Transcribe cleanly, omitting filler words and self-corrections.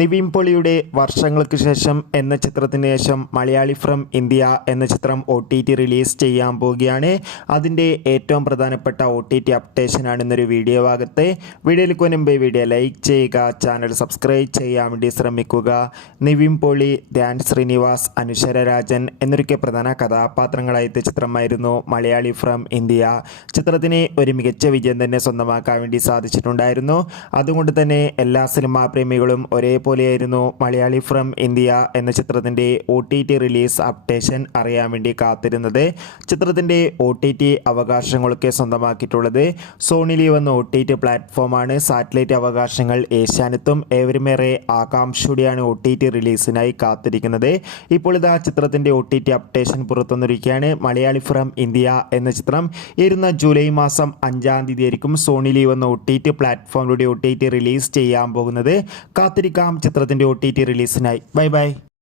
നിവിൻ പോളിയുടെ വർഷങ്ങൾക്ക് ശേഷം എന്ന ചിത്രത്തിന് ശേഷം മലയാളി ഫ്രം ഇന്ത്യ എന്ന ചിത്രം OTT റിലീസ് ചെയ്യാൻ പോവുകയാണ്. അതിൻ്റെ ഏറ്റവും പ്രധാനപ്പെട്ട OTT അപ്ഡേഷനാണ് ഇന്നൊരു വീഡിയോ ഭാഗത്ത്. വീഡിയോയിലേക്ക് മുൻപ് വീഡിയോ ലൈക്ക് ചെയ്യുക, ചാനൽ സബ്സ്ക്രൈബ് ചെയ്യാൻ വേണ്ടി ശ്രമിക്കുക. നിവിൻ പോളി, ധ്യാൻ ശ്രീനിവാസ്, അനുശ്വര രാജൻ എന്നൊക്കെ പ്രധാന കഥാപാത്രങ്ങളായ ചിത്രമായിരുന്നു മലയാളി ഫ്രം ഇന്ത്യ. ചിത്രത്തിന് ഒരു മികച്ച വിജയം തന്നെ സ്വന്തമാക്കാൻ വേണ്ടി സാധിച്ചിട്ടുണ്ടായിരുന്നു. അതുകൊണ്ട് തന്നെ എല്ലാ സിനിമാ പ്രേമികളും ഒരേപോലെയായിരുന്നു മലയാളി ഫ്രം ഇന്ത്യ എന്ന ചിത്രത്തിൻ്റെ OTT റിലീസ് അപ്ഡേഷൻ അറിയാൻ വേണ്ടി കാത്തിരുന്നത്. ചിത്രത്തിൻ്റെ OTT അവകാശങ്ങളൊക്കെ സ്വന്തമാക്കിയിട്ടുള്ളത് സോണി ലീവ് എന്ന OTT പ്ലാറ്റ്ഫോമാണ്. സാറ്റലൈറ്റ് അവകാശങ്ങൾ ഏഷ്യാനെത്തും. ഏവരുമേറെ ആകാംക്ഷയോടെയാണ് OTT റിലീസിനായി കാത്തിരിക്കുന്നത്. ഇപ്പോൾ ഇതാ ചിത്രത്തിൻ്റെ OTT അപ്ഡേഷൻ പുറത്തുവന്നിരിക്കുകയാണ്. മലയാളി ഫ്രം ഇന്ത്യ എന്ന ചിത്രം വരുന്ന ജൂലൈ മാസം 5-ാം തീയതി ആയിരിക്കും സോണി ലീവ് എന്ന OTT പ്ലാറ്റ്ഫോമിലൂടെ OTT റിലീസ് ചെയ്യാൻ പോകുന്നത്. കാത്തിരിക്കാം ചിത്രത്തിൻ്റെ OTT റിലീസിനായി. Bye bye.